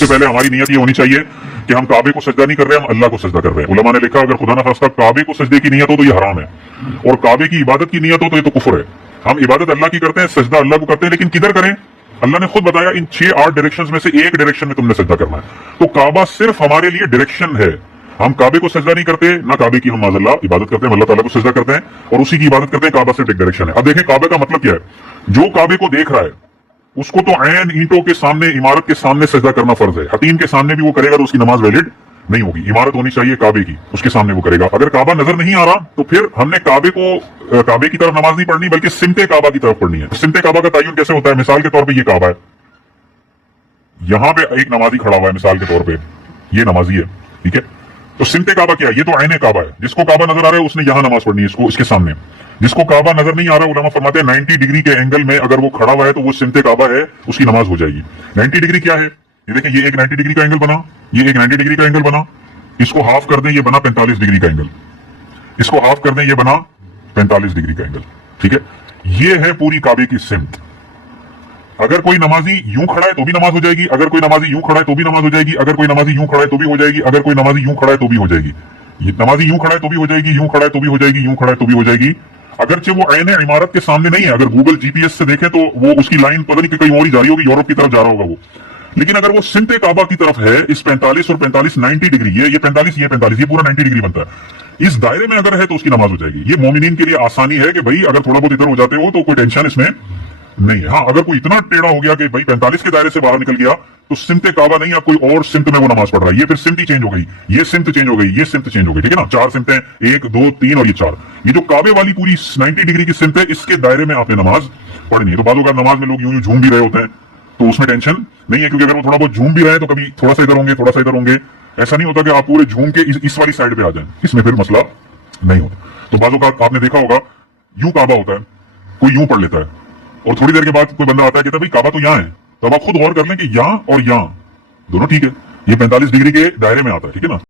सबसे पहले हमारी नियत ये होनी चाहिए कि हम काबे को सजदा नहीं कर रहे, हम अल्लाह को सजदा कर रहे हैं। उलमा ने लिखा अगर खुदा न खास्ता काबे को सजदे की नियत हो तो ये हराम है, और काबे की इबादत की नियत हो तो ये तो कुफर है। हम इबादत अल्लाह की करते हैं, सजदा अल्लाह को करते हैं, लेकिन किधर करें? अल्लाह ने खुद बताया इन 6-8 डायरेक्शंस में से एक डायरेक्शन में तुमने सजदा करना है। तो काबा सिर्फ हमारे लिए डायरेक्शन है। हम काबे को सजदा नहीं करते, ना काबे की हम माज़अल्लाह इबादत करते हैं, अल्लाह ताला को सजदा करते हैं और उसी की इबादत करते हैं। काबा सिर्फ एक डायरेक्शन है। अब देखें काबे का मतलब क्या है। जो काबे को देख रहा है उसको तो ऐन ईंटों के सामने, इमारत के सामने सजदा करना फर्ज है। हतीम के सामने भी वो करेगा तो उसकी नमाज वैलिड नहीं होगी। इमारत होनी चाहिए काबे की, उसके सामने वो करेगा। अगर काबा नजर नहीं आ रहा तो फिर हमने काबे की तरफ नमाज नहीं पढ़नी, बल्कि सिमते काबा की तरफ पढ़नी है। सिमते काबा का तयन कैसे होता है? मिसाल के तौर पर ये काबा है, यहां पे एक नमाजी खड़ा हुआ है, मिसाल के तौर पे ये नमाजी है, ठीक है। तो सिमते काबा क्या है? ये तो आईने काबा है। जिसको काबा नजर आ रहा है उसने यहां नमाज पढ़नी है, इसको इसके सामने। जिसको काबा नजर नहीं आ रहा, उलमा फरमाते हैं 90 डिग्री के एंगल में अगर वो खड़ा हुआ है तो वो सिमते काबा है, उसकी नमाज हो जाएगी। 90 डिग्री क्या है? ये देखें, ये एक 90 डिग्री का एंगल बना, ये एक 90 डिग्री का एंगल बना, इसको हाफ कर दें, ये बना 45 डिग्री का एंगल, इसको हाफ कर दें, ये बना 45 डिग्री का एंगल, ठीक है। ये है पूरी काबे की सिमत। अगर कोई नमाजी यूं खड़ा है तो भी नमाज हो जाएगी, अगर कोई नमाजी यूं खड़ा है तो भी नमाज हो जाएगी, अगर कोई नमाजी यूं खड़ा है तो भी हो जाएगी, अगर कोई नमाजी यूं खड़ा है तो भी हो जाएगी। ये नमाजी यूं खड़ा है तो भी हो जाएगी, यूं खड़ा है तो भी हो जाएगी, यूं खड़ा है तो भी हो जाएगी। अगरचे वो आईने इमारत के सामने नहीं है, अगर गूगल जीपीएस से देखें तो वो उसकी लाइन पता नहीं कहीं और ही जा रही होगी, यूरोप की तरफ जा रहा होगा वो। लेकिन अगर वो सिमते काबा की तरफ है, इस 45 और 45 90 डिग्री, ये 45, ये 45, ये पूरा 90 डिग्री बनता है, इस दायरे में अगर है तो उसकी नमाज हो जाएगी। ये मोमिनीन के लिए आसानी है कि भाई अगर थोड़ा बहुत इधर हो जाते हो तो कोई टेंशन इसमें नहीं है। हाँ, अगर कोई इतना टेढ़ा हो गया कि भाई 45 के दायरे से बाहर निकल गया तो सिमते काबा नहीं, अब कोई और सिमत में वो नमाज पढ़ रहा है, ये फिर सिमत ही चेंज हो गई, ये सिमत चेंज हो गई, ये सिमत चेंज हो गई, ठीक है ना। 4 सिमतें, 1 2 3 और ये 4। ये जो काबे वाली पूरी 90 डिग्री की सिमत है, इसके दायरे में आपने नमाज पढ़नी है। तो बाज़ औक़ात नमाज में लोग यूं यूं झूम भी रहे होते हैं तो उसमें टेंशन नहीं है, क्योंकि अगर वो थोड़ा बहुत झूम भी रहे तो कभी थोड़ा सा इधर होंगे, थोड़ा सा इधर होंगे, ऐसा नहीं होता कि आप पूरे झूम के इस वाली साइड पे आ जाएं, इसमें फिर मसला नहीं होता। तो बाज़ औक़ात आपने देखा होगा यूं काबा होता है, कोई यूं पढ़ लेता है और थोड़ी देर के बाद कोई बंदा आता है कहता है भाई काबा तो यहाँ है, तो अब आप खुद गौर कर लें कि यहाँ और यहाँ दोनों ठीक है, ये 45 डिग्री के दायरे में आता है, ठीक है ना।